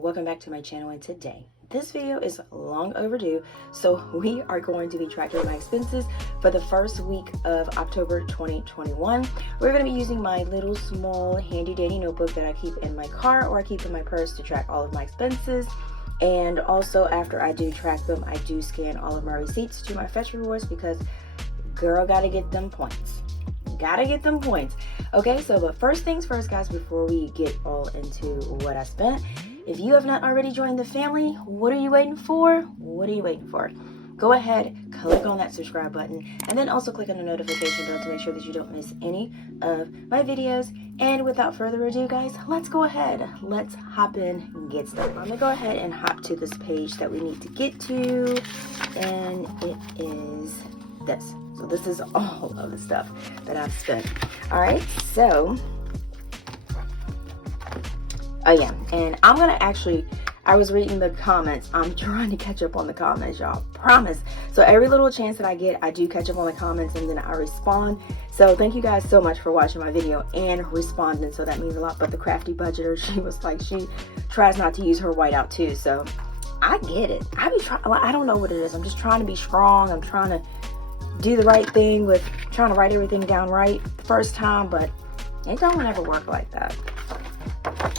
welcome back to my channel, and today this video is long overdue. So we are going to be tracking my expenses for the first week of October 2021. We're going to be using my little small handy dandy notebook that I keep in my car or I keep in my purse to track all of my expenses. And also after I do track them, I do scan all of my receipts to my Fetch Rewards because girl, gotta get them points. Gotta get them points. Okay, so but first things first, guys, before we get all into what I spent, if you have not already joined the family, what are you waiting for? What are you waiting for? Go ahead, click on that subscribe button, and then also click on the notification bell to make sure that you don't miss any of my videos. And without further ado, guys, let's go ahead. Let's hop in and get started. I'm gonna go ahead and hop to this page that we need to get to, and it is this. So this is all of the stuff that I've spent. All right, so, oh yeah, and I'm gonna actually, I was reading the comments. I'm trying to catch up on the comments, y'all, promise. So every little chance that I get, I do catch up on the comments and then I respond. So thank you guys so much for watching my video and responding. So that means a lot. But the crafty budgeter, she was like, she tries not to use her whiteout too. So I get it. I be trying, well, I don't know what it is. I'm just trying to be strong. I'm trying to do the right thing with trying to write everything down right the first time, but it don't ever work like that.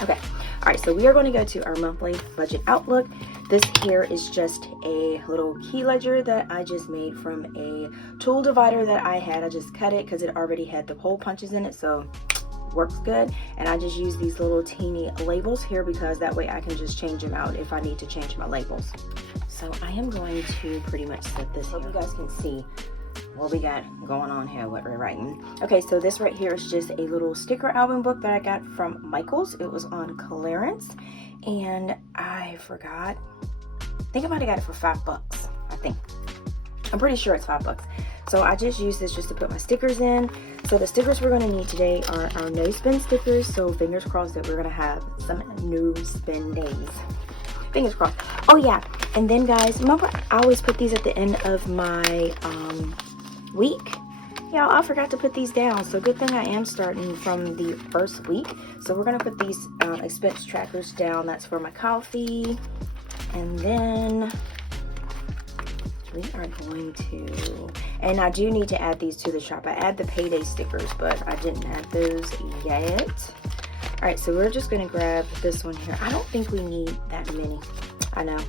Okay, all right, so we are going to go to our monthly budget outlook. This here is just a little key ledger that I just made from a tool divider that I had. I just cut it because it already had the hole punches in it, so works good. And I just use these little teeny labels here because that way I can just change them out if I need to change my labels. So I am going to pretty much set this here. Hope you guys can see what we got going on here, what we're writing. Okay, so this right here is just a little sticker album book that I got from Michael's. It was on clearance, and I forgot. I think I might have got it for $5, I think. I'm pretty sure it's $5. So I just used this just to put my stickers in. So the stickers we're going to need today are our no spin stickers. So fingers crossed that we're going to have some no spin days. Fingers crossed. Oh yeah, and then guys, remember I always put these at the end of my week. Y'all, I forgot to put these down, so good thing I am starting from the first week. So we're gonna put these expense trackers down. That's for my coffee, and then we are going to, and I do need to add these to the shop. I add the payday stickers, but I didn't add those yet. All right, so we're just gonna grab this one here. I don't think we need that many. I know,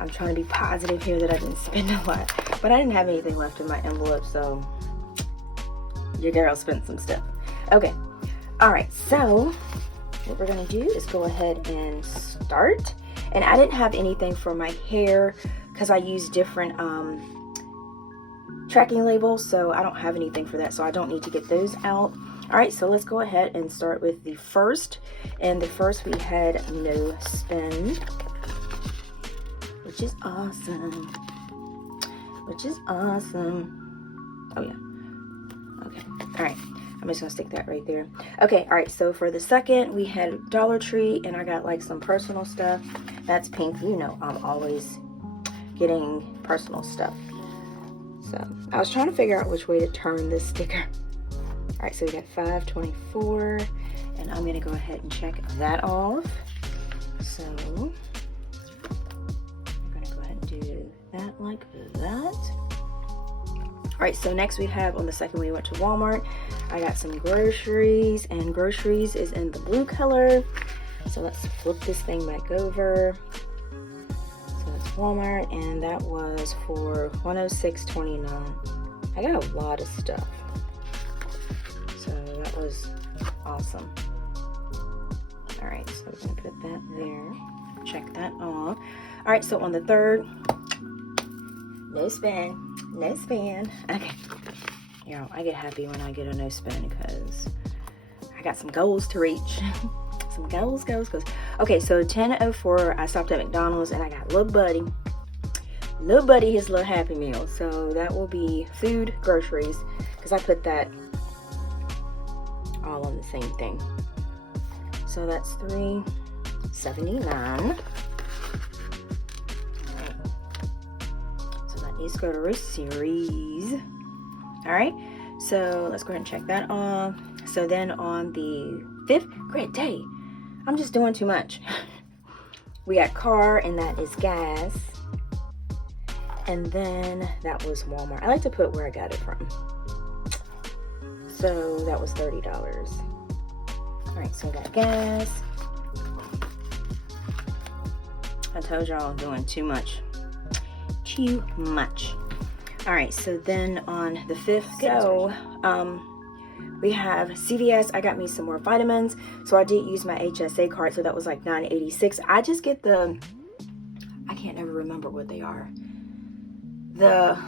I'm trying to be positive here that I didn't spend a lot, but I didn't have anything left in my envelope, so your girl spent some stuff. Okay, all right, so what we're gonna do is go ahead and start. And I didn't have anything for my hair because I use different tracking labels, so I don't have anything for that, so I don't need to get those out. All right, so let's go ahead and start with the first. And the first we had no spend, which is awesome. Which is awesome. Oh yeah. Okay. All right. I'm just gonna stick that right there. Okay. All right. So for the second, we had Dollar Tree, and I got like some personal stuff. That's pink. You know, I'm always getting personal stuff. So I was trying to figure out which way to turn this sticker. All right, so we got $5.24, and I'm gonna go ahead and check that off. So I'm gonna go ahead and do that like that. All right, so next we have on the second we went to Walmart. I got some groceries, and groceries is in the blue color. So let's flip this thing back over. So that's Walmart, and that was for $106.29. I got a lot of stuff. So that was awesome. All right, so we're gonna put that there. Check that off. All right, so on the third, no spend, no spend. Okay, you know, I get happy when I get a no spend because I got some goals to reach. Some goals. Okay, so 10:04, I stopped at McDonald's and I got little buddy his little Happy Meal. So that will be food, groceries, because I put that all on the same thing. So that's $3.79. Alright. So that is groceries. Alright, so let's go ahead and check that off. So then on the 5th, great day. I'm just doing too much. We got car, and that is gas. And then that was Walmart. I like to put where I got it from. So that was $30. All right, so I got gas. I told y'all I'm doing too much. Too much. All right, so then on the 5th, so we have CVS. I got me some more vitamins. So I did use my HSA card, so that was like $9.86. I just get the, I can't ever remember what they are. The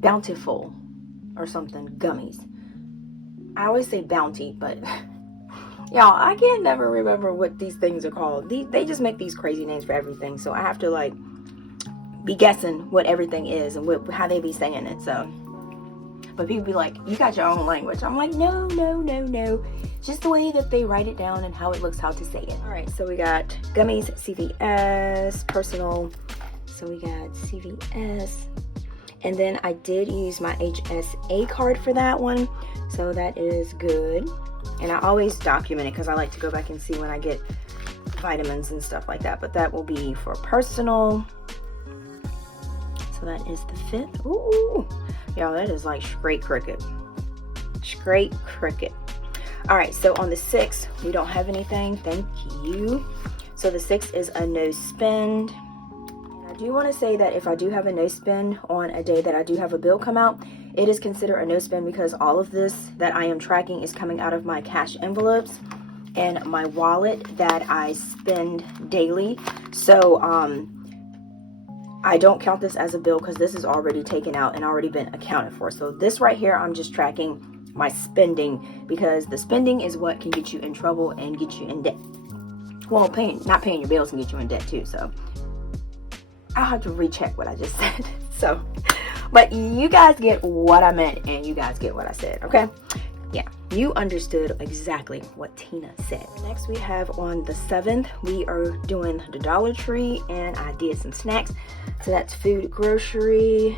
Bountiful or something gummies. I always say Bounty, but y'all, I can't never remember what these things are called. They just make these crazy names for everything, so I have to like be guessing what everything is and how they be saying it. So, but people be like, you got your own language. I'm like, no, just the way that they write it down and how it looks, how to say it. All right, so we got gummies, CVS, personal. So we got CVS, and then I did use my HSA card for that one, so that is good. And I always document it because I like to go back and see when I get vitamins and stuff like that. But that will be for personal. So that is the 5th. Ooh, y'all, that is like straight cricket. Straight cricket. All right, so on the 6th, we don't have anything. Thank you. So the 6th is a no spend. I do want to say that if I do have a no spend on a day that I do have a bill come out, it is considered a no spend because all of this that I am tracking is coming out of my cash envelopes and my wallet that I spend daily. So I don't count this as a bill because this is already taken out and already been accounted for. So this right here, I'm just tracking my spending because the spending is what can get you in trouble and get you in debt. Well, not paying your bills can get you in debt too. So I'll have to recheck what I just said. So, but you guys get what I meant and you guys get what I said, okay? Yeah, you understood exactly what Tina said. Next we have on the 7th, we are doing the Dollar Tree and I did some snacks. So that's food, grocery.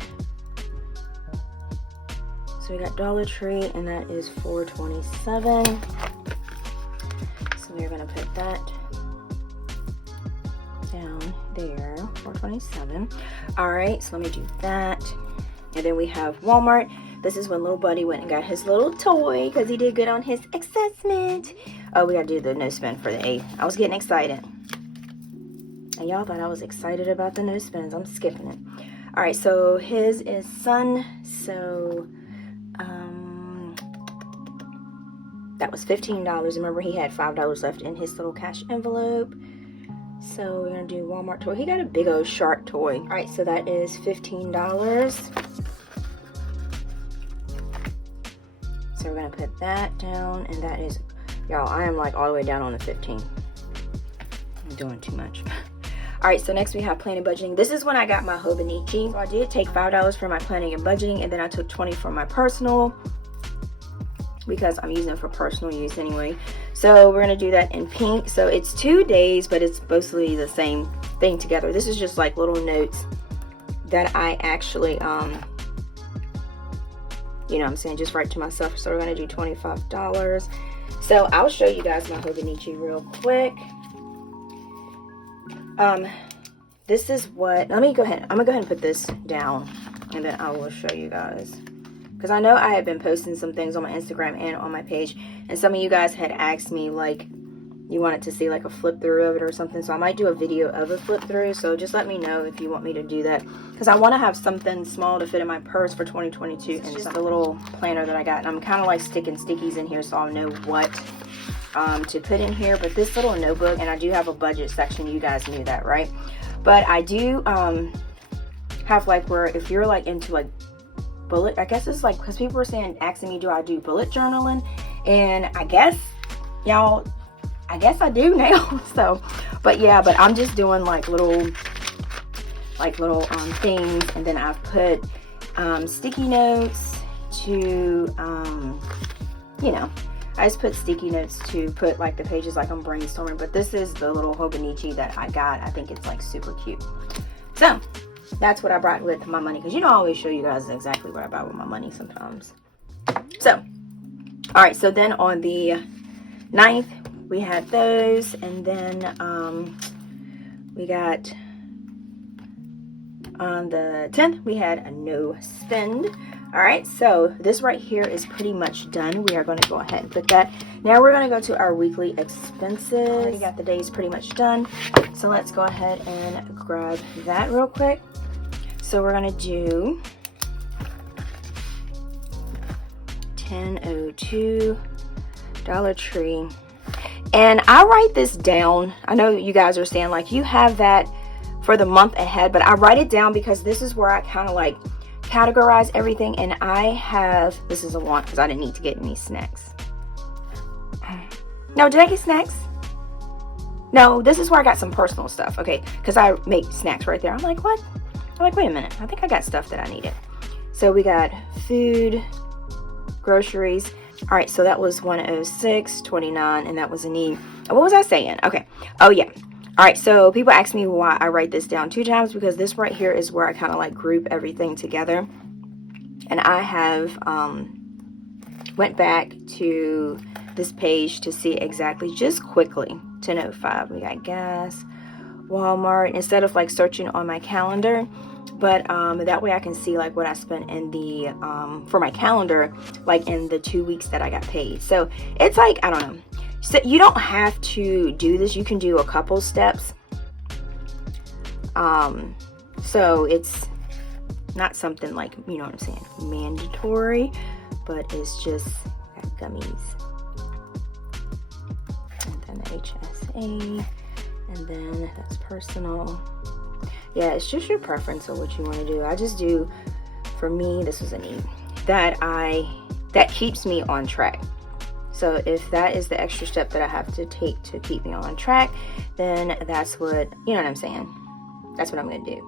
So we got Dollar Tree and that is $4.27. So we're gonna put that down there, $4.27. All right, so let me do that. And then we have Walmart. This is when little buddy went and got his little toy because he did good on his assessment. Oh, we gotta do the no spend for the 8th. I was getting excited. And y'all thought I was excited about the no spends. I'm skipping it. All right, so his is Sun. So that was $15. Remember, he had $5 left in his little cash envelope. So we're gonna do Walmart toy. He got a big old shark toy. All right, so that is $15. So we're gonna put that down, and that is, y'all, I am like all the way down on the 15. I'm doing too much. All right, so next we have planning and budgeting. This is when I got my Hobonichi. So I did take $5 for my planning and budgeting, and then I took $20 for my personal because I'm using it for personal use anyway. So we're gonna do that in pink. So it's 2 days, but it's mostly the same thing together. This is just like little notes that I actually, you know what I'm saying, just write to myself. So we're gonna do $25. So I'll show you guys my Hobonichi real quick. This is what, let me go ahead, I'm gonna go ahead and put this down and then I will show you guys. Because I know I had been posting some things on my Instagram and on my page, and some of you guys had asked me like you wanted to see like a flip through of it or something, so I might do a video of a flip through. So just let me know if you want me to do that, because I want to have something small to fit in my purse for 2022. And just a little planner that I got, and I'm kind of like sticking stickies in here so I'll know what to put in here. But this little notebook, and I do have a budget section, you guys knew that, right? But I do have like where if you're like into like bullet, I guess it's like, because people were saying, asking me, do I do bullet journaling? And I guess, y'all, I guess I do now. So, but yeah, but I'm just doing like little things, and then I've put sticky notes to, you know, I just put sticky notes to put like the pages like I'm brainstorming. But this is the little Hobonichi that I got. I think it's like super cute. So that's what I brought with my money, because you know I always show you guys exactly what I brought with my money sometimes. So, all right, so then on the 9th, we had those, and then we got on the 10th we had a no spend. All right, so this right here is pretty much done. We are going to go ahead and put that. Now we're going to go to our weekly expenses. We got the days pretty much done, so let's go ahead and grab that real quick. So we're going to do 10.02 Dollar Tree, and I write this down. I know you guys are saying like you have that for the month ahead, but I write it down because this is where I kind of like categorize everything. And I have, this is a want because I didn't need to get any snacks. No, did I get snacks? No, this is where I got some personal stuff. Okay, because I make snacks right there. I'm like, what? I'm like, wait a minute, I think I got stuff that I needed. So we got food, groceries. All right, so that was 106.29, and that was a need. What was I saying? Okay. Oh yeah. All right, so people ask me why I write this down 2 times, because this right here is where I kind of like group everything together. And I have went back to this page to see exactly, just quickly, 10.05. We got gas, Walmart, instead of like searching on my calendar. But that way I can see like what I spent in the for my calendar, like in the 2 weeks that I got paid. So it's like, I don't know. So you don't have to do this. You can do a couple steps. So it's not something like, you know what I'm saying, mandatory, but it's just gummies. And then the HSA, and then that's personal. Yeah, it's just your preference of what you want to do. I just do, for me, this was a need that keeps me on track. So if that is the extra step that I have to take to keep me on track, then that's what, you know what I'm saying? That's what I'm going to do.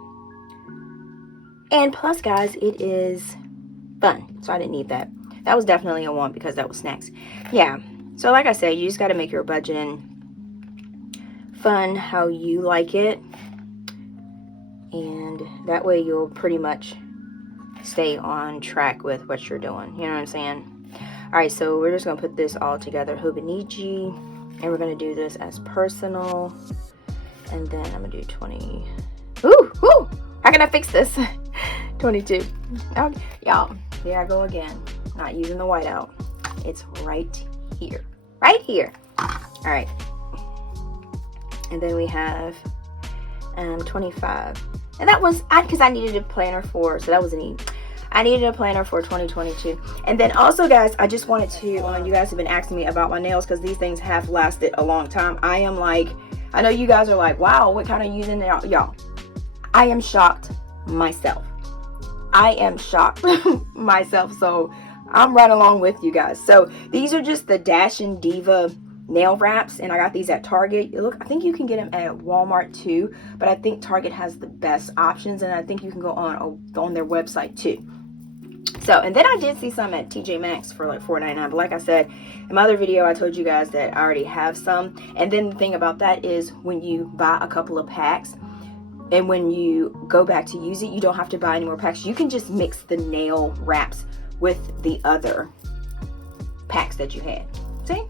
And plus, guys, it is fun. So I didn't need that. That was definitely a want because that was snacks. Yeah. So like I said, you just got to make your budgeting fun how you like it. And that way you'll pretty much stay on track with what you're doing. You know what I'm saying? All right, so we're just going to put this all together. Hobonichi. And we're going to do this as personal. And then I'm going to do 20. Ooh! How can I fix this? 22. Okay, y'all, here I go again. Not using the whiteout. It's right here. Right here. All right. And then we have 25. And that was, because I needed a planner for, so that was a need. I needed a planner for 2022. And then also, guys, I just wanted to, you guys have been asking me about my nails because these things have lasted a long time. I am like, I know you guys are like, wow, what kind of using nail? Y'all, I am shocked myself. I am shocked myself. So I'm right along with you guys. So these are just the Dash and Diva nail wraps, and I got these at Target. Look, I think you can get them at Walmart too, but I think Target has the best options, and I think you can go on their website too. So, and then I did see some at TJ Maxx for like $4.99, but like I said in my other video, I told you guys that I already have some. And then the thing about that is when you buy a couple of packs and when you go back to use it, you don't have to buy any more packs. You can just mix the nail wraps with the other packs that you had. See?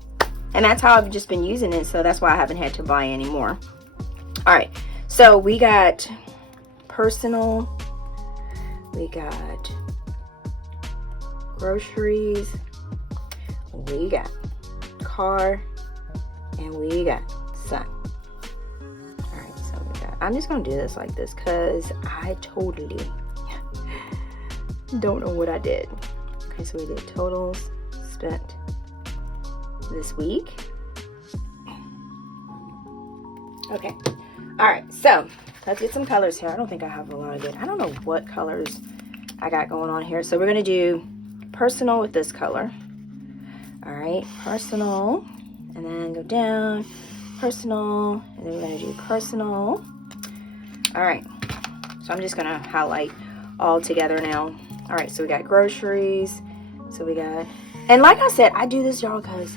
And that's how I've just been using it, so that's why I haven't had to buy any more. All right, so we got personal, we got groceries, we got car, and we got sun. All right, so we got, I'm just gonna do this like this because I totally don't know what I did. Okay, so we did totals spent this week. Okay, all right, so let's get some colors here. I don't think I have a lot of it. I don't know what colors I got going on here. So we're gonna do personal with this color. All right, personal, and then go down, personal, and then we're gonna do personal. All right, so I'm just gonna highlight all together now. All right, so we got groceries, so we got, and like I said, I do this, y'all, because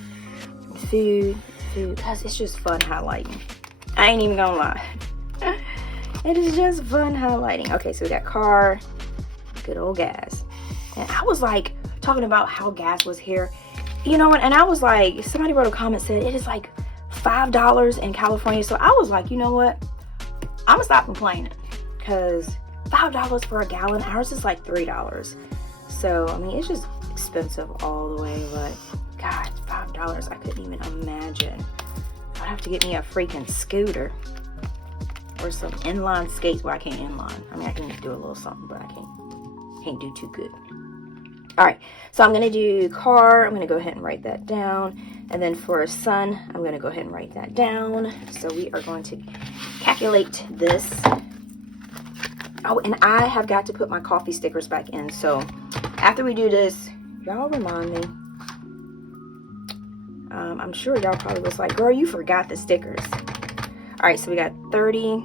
food, because it's just fun highlighting. I ain't even gonna lie. It is just fun highlighting. Okay, so we got car, good old gas. And I was like talking about how gas was here. You know what? And I was like, somebody wrote a comment, said it is like $5 in California. So I was like, you know what? I'm gonna stop complaining, because $5 for a gallon. Ours is like $3. So I mean, it's just expensive all the way. But God, $5, I couldn't even imagine. I'd have to get me a freaking scooter or some inline skates. Well, I can't inline. I mean, I can do a little something, but I can't do too good. All right, so I'm gonna do car. I'm gonna go ahead and write that down. And then for son, I'm gonna go ahead and write that down. So we are going to calculate this. Oh, and I have got to put my coffee stickers back in. So after we do this, y'all remind me. I'm sure y'all probably was like, girl, you forgot the stickers. All right, so we got 30,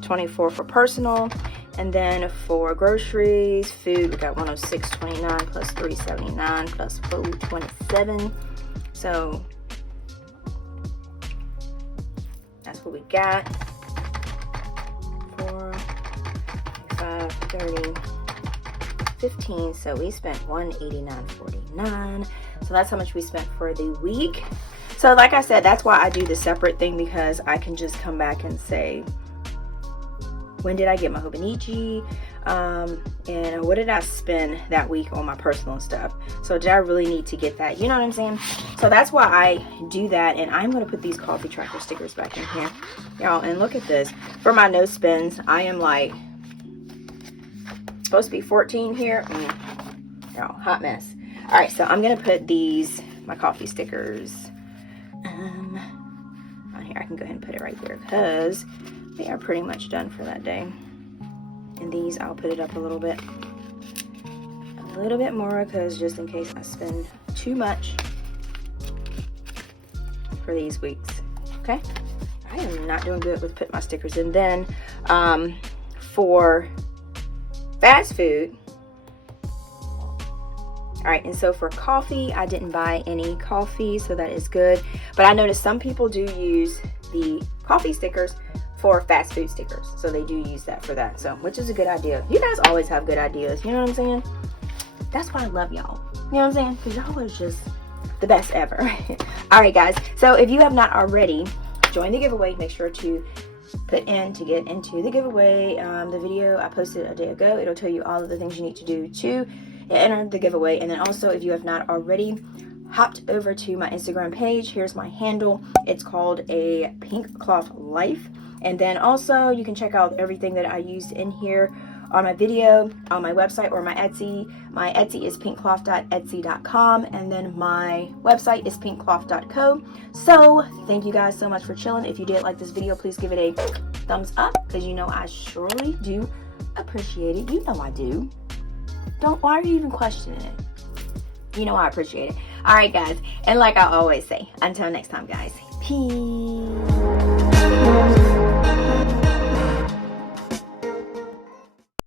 24 for personal. And then for groceries, food, we got 106.29 plus 379 plus 427. So that's what we got. 4, 5, 30, 15. So we spent $189.49. So that's how much we spent for the week. So like I said, that's why I do the separate thing, because I can just come back and say, when did I get my Hobonichi? And what did I spend that week on my personal stuff? So did I really need to get that? You know what I'm saying? So that's why I do that. And I'm going to put these coffee tracker stickers back in here. Y'all, and look at this. For my no spends, I am like, supposed to be 14 here. Y'all, hot mess. All right, so I'm going to put these, my coffee stickers, on here. I can go ahead and put it right there, because they are pretty much done for that day. And these, I'll put it up a little bit more, because just in case I spend too much for these weeks. Okay, I am not doing good with putting my stickers in. Then for fast food, all right, and so for coffee, I didn't buy any coffee, so that is good. But I noticed some people do use the coffee stickers for fast food stickers. So they do use that for that. So, which is a good idea. You guys always have good ideas. You know what I'm saying? That's why I love y'all. You know what I'm saying? Because y'all are just the best ever. All right, guys. So if you have not already, join the giveaway. Make sure to put in to get into the giveaway. The video I posted a day ago. It'll tell you all of the things you need to do to enter the giveaway. And then also, if you have not already hopped over to my Instagram page, here's my handle. It's called A Pink Cloth Life. And then also, you can check out everything that I used in here on my video, on my website, or my Etsy. My Etsy is pinkcloth.etsy.com, and then my website is pinkcloth.co. So thank you guys so much for chilling. If you did like this video, please give it a thumbs up, because you know I surely do appreciate it. You know I do. Why are you even questioning it? You know I appreciate it. All right, guys, and like I always say, until next time, guys, peace.